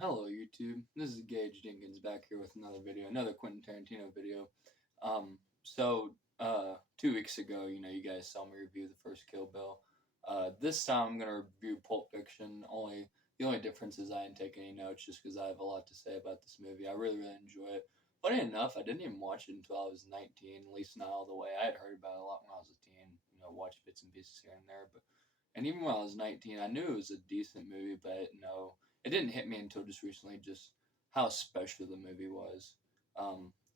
Hello YouTube, this is Gage Jenkins back here with another video, another Quentin Tarantino video. So 2 weeks ago, you guys saw me review the first Kill Bill. This time I'm gonna review Pulp Fiction. The only difference is I didn't take any notes just because I have a lot to say about this movie. I really enjoy it. Funny enough, I didn't even watch it until I was 19, at least not all the way. I had heard about it a lot when I was a teen, watched bits and pieces here and there, and even when I was 19, I knew it was a decent movie, but I didn't know it didn't hit me until just recently just how special the movie was.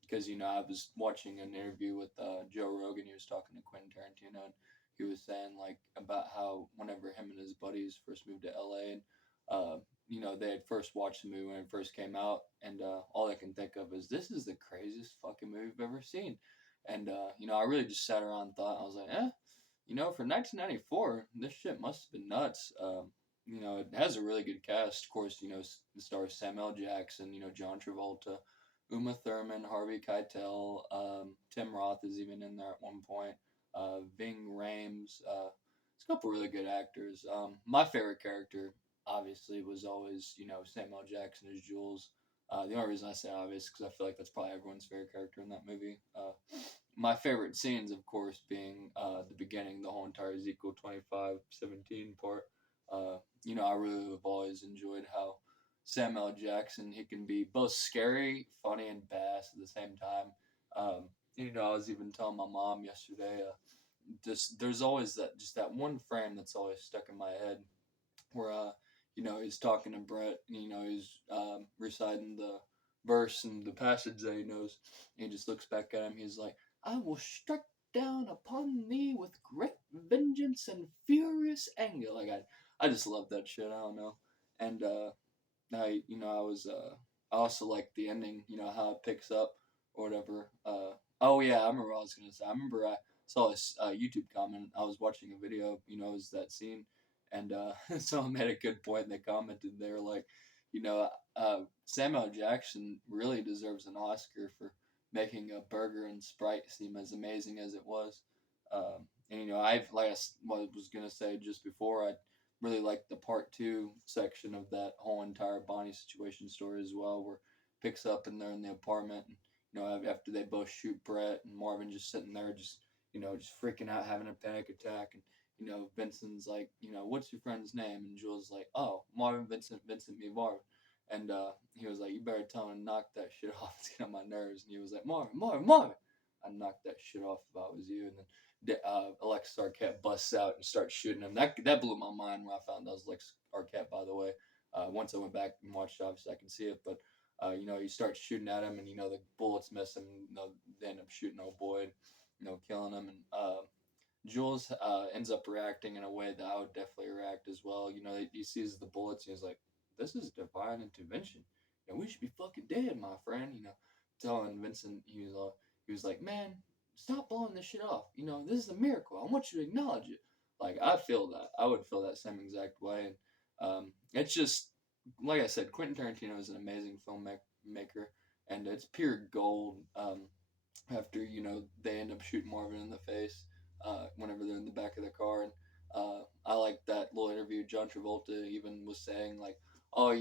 Because I was watching an interview with Joe Rogan. He was talking to Quentin Tarantino, and he was saying like about how whenever him and his buddies first moved to LA, and they had first watched the movie when it first came out, and all they can think of is this is the craziest fucking movie I've ever seen. And I really just sat around and thought, I was like, for 1994, this shit must have been nuts. It has a really good cast. Of course, the stars Samuel Jackson, John Travolta, Uma Thurman, Harvey Keitel, Tim Roth is even in there at one point. Ving Rhames. It's a couple really good actors. My favorite character, obviously, was always, Samuel Jackson as Jules. The only reason I say obvious because I feel like that's probably everyone's favorite character in that movie. My favorite scenes, of course, being the beginning, the whole entire Ezekiel 25:17 part. I really have always enjoyed how Samuel Jackson, he can be both scary, funny, and badass at the same time. I was even telling my mom yesterday, just there's always that one frame that's always stuck in my head where he's talking to Brett, and, he's reciting the verse and the passage that he knows. And he just looks back at him. He's like, "I will strike down upon thee with great vengeance and furious anger." Like I just love that shit. I don't know. And I also like the ending. How it picks up or whatever. Oh yeah, I remember what I was gonna say. I remember I saw this YouTube comment. I was watching a video. It was that scene, and someone made a good point. They commented, they were like, Samuel Jackson really deserves an Oscar for making a burger and Sprite seem as amazing as it was. I've like what I was gonna say just before. I really like the part two section of that whole entire Bonnie situation story as well, where it picks up and they're in the apartment. And, after they both shoot Brett and Marvin just sitting there, just freaking out, having a panic attack, and Vincent's like, what's your friend's name? And Jules like, oh, Marvin, Vincent me Marvin. And he was like, you better tell him to knock that shit off. It's getting on my nerves. And he was like, Marvin. I knocked that shit off if I was you. And then Alexis Arquette busts out and starts shooting him. That blew my mind when I found that was Alexis Arquette, by the way. Once I went back and watched it, obviously I can see it. But, he starts shooting at him, and, the bullets miss him. They end up shooting old Boyd, killing him. And Jules ends up reacting in a way that I would definitely react as well. He sees the bullets and he's like, this is divine intervention. We should be fucking dead, my friend. Telling Vincent, he was like, man, stop blowing this shit off. This is a miracle. I want you to acknowledge it. Like, I feel that. I would feel that same exact way. And it's just, like I said, Quentin Tarantino is an amazing filmmaker, and it's pure gold. After they end up shooting Marvin in the face, whenever they're in the back of the car, and I like that little interview. John Travolta even was saying like, "Oh,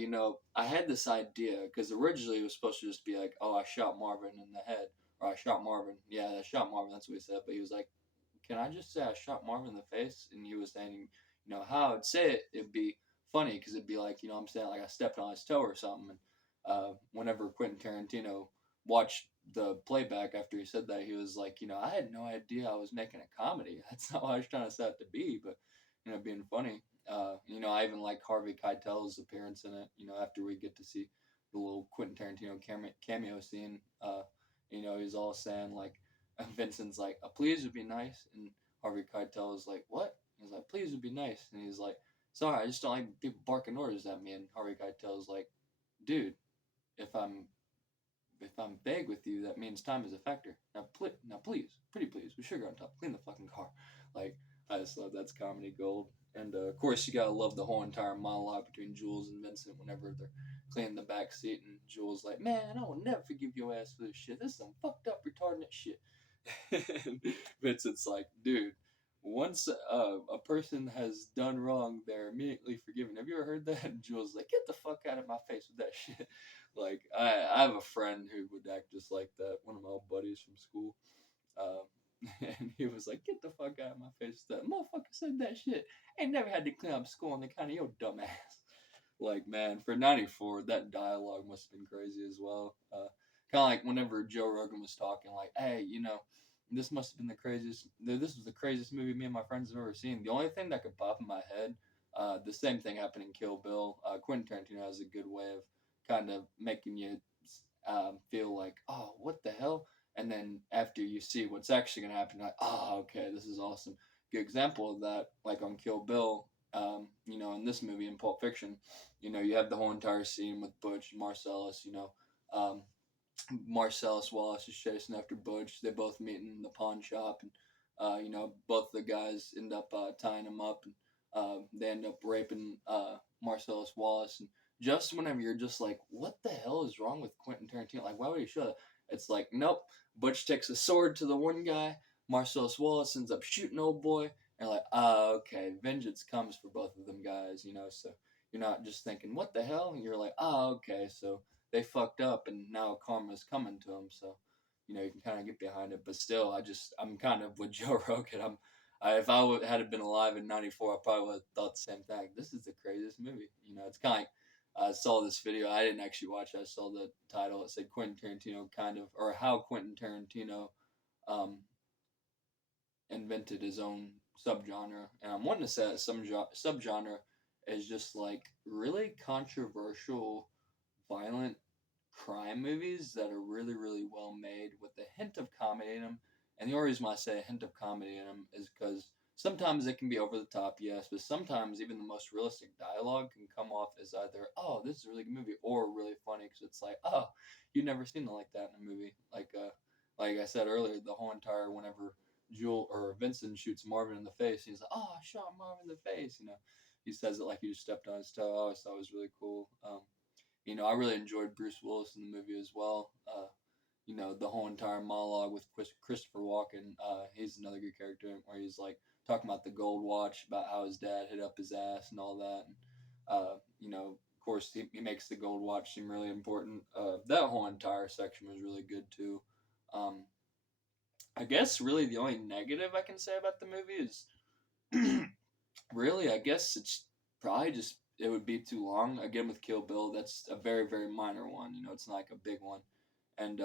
I had this idea because originally it was supposed to just be like, oh, I shot Marvin in the head, or I shot Marvin. Yeah, I shot Marvin. That's what he said." But he was like, "Can I just say I shot Marvin in the face?" And he was saying, how I'd say it, it'd be funny because it'd be like, I'm saying like I stepped on his toe or something. And whenever Quentin Tarantino watched the playback after he said that, he was like, I had no idea I was making a comedy. That's not what I was trying to set it to be, but being funny. I even like Harvey Keitel's appearance in it. After we get to see the little Quentin Tarantino cameo scene, he's all saying like, Vincent's like, a please would be nice, and Harvey Keitel is like, what? He's like, please would be nice, and he's like, sorry, I just don't like people barking orders at me. And Harvey Keitel is like, dude, if I'm vague with you, that means time is a factor. Now, please, pretty please, with sugar on top, clean the fucking car. Like, I just love that's comedy gold. And of course, you gotta love the whole entire monologue between Jules and Vincent whenever they're cleaning the back seat, and Jules like, "Man, I will never forgive your ass for this shit. This is some fucked up, retarded shit." And Vincent's like, "Dude, once a person has done wrong, they're immediately forgiven. Have you ever heard that? And Jules like, get the fuck out of my face with that shit. Like I have a friend who would act just like that. One of my old buddies from school. Um, and he was like, "Get the fuck out of my face!" That motherfucker said that shit. Ain't never had to clean up school on the kind of your dumbass. Like man, for '94, that dialogue must have been crazy as well. Kind of like whenever Joe Rogan was talking, like, "Hey, this must have been the craziest. This was the craziest movie me and my friends have ever seen." The only thing that could pop in my head, the same thing happened in Kill Bill. Quentin Tarantino has a good way of kind of making you feel like, "Oh, what the hell." And then after you see what's actually gonna happen, you're like, oh, okay, this is awesome. Good example of that, like on Kill Bill, in this movie in Pulp Fiction, you have the whole entire scene with Butch and Marcellus. Um, Marcellus Wallace is chasing after Butch. They both meet in the pawn shop, and both the guys end up tying him up, and they end up raping Marcellus Wallace. And just whenever you're just like, what the hell is wrong with Quentin Tarantino? Like, why would he show that? It's like, nope. Butch takes a sword to the one guy. Marcellus Wallace ends up shooting old boy, and like, okay, vengeance comes for both of them guys. So you're not just thinking, what the hell? You're like, okay, so they fucked up and now karma's coming to them. So, you can kind of get behind it. But still, I'm kind of with Joe Rogan. If had been alive in '94, I probably would have thought the same thing. This is the craziest movie. It's kind of like I saw this video. I didn't actually watch it. I saw the title. It said Quentin Tarantino or how Quentin Tarantino um, invented his own subgenre. And I'm wanting to say that some subgenre is just like really controversial, violent crime movies that are really, really well made with a hint of comedy in them. And the only reason why I say a hint of comedy in them is because sometimes it can be over the top, yes, but sometimes even the most realistic dialogue can come off as either, oh, this is a really good movie, or really funny because it's like, oh, you've never seen it like that in a movie. Like I said earlier, the whole entire whenever Jewel or Vincent shoots Marvin in the face, he's like, oh, I shot Marvin in the face. He says it like he just stepped on his toe. I always thought it was really cool. I really enjoyed Bruce Willis in the movie as well. The whole entire monologue with Christopher Walken. He's another good character where he's like talking about the gold watch, about how his dad hit up his ass and all that. And, of course, he makes the gold watch seem really important. That whole entire section was really good too. Um, I guess really the only negative I can say about the movie is really, I guess it's probably just it would be too long. Again, with Kill Bill, that's a very very minor one. It's not like a big one. And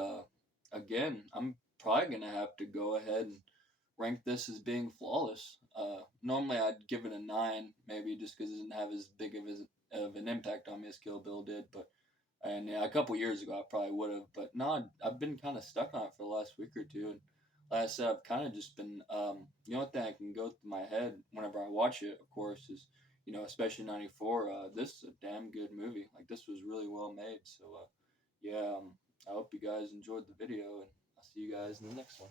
again, I'm probably gonna have to go ahead and rank this as being flawless. Normally, I'd give it a 9, maybe just because it didn't have as big of an impact on me as Kill Bill did. But and yeah, a couple years ago, I probably would have. But no, I've been kind of stuck on it for the last week or two. And like I said, I've kind of just been, the only thing I can go through my head whenever I watch it, of course, is, especially '94, this is a damn good movie. Like, this was really well made. So, yeah, I hope you guys enjoyed the video, and I'll see you guys in the next one.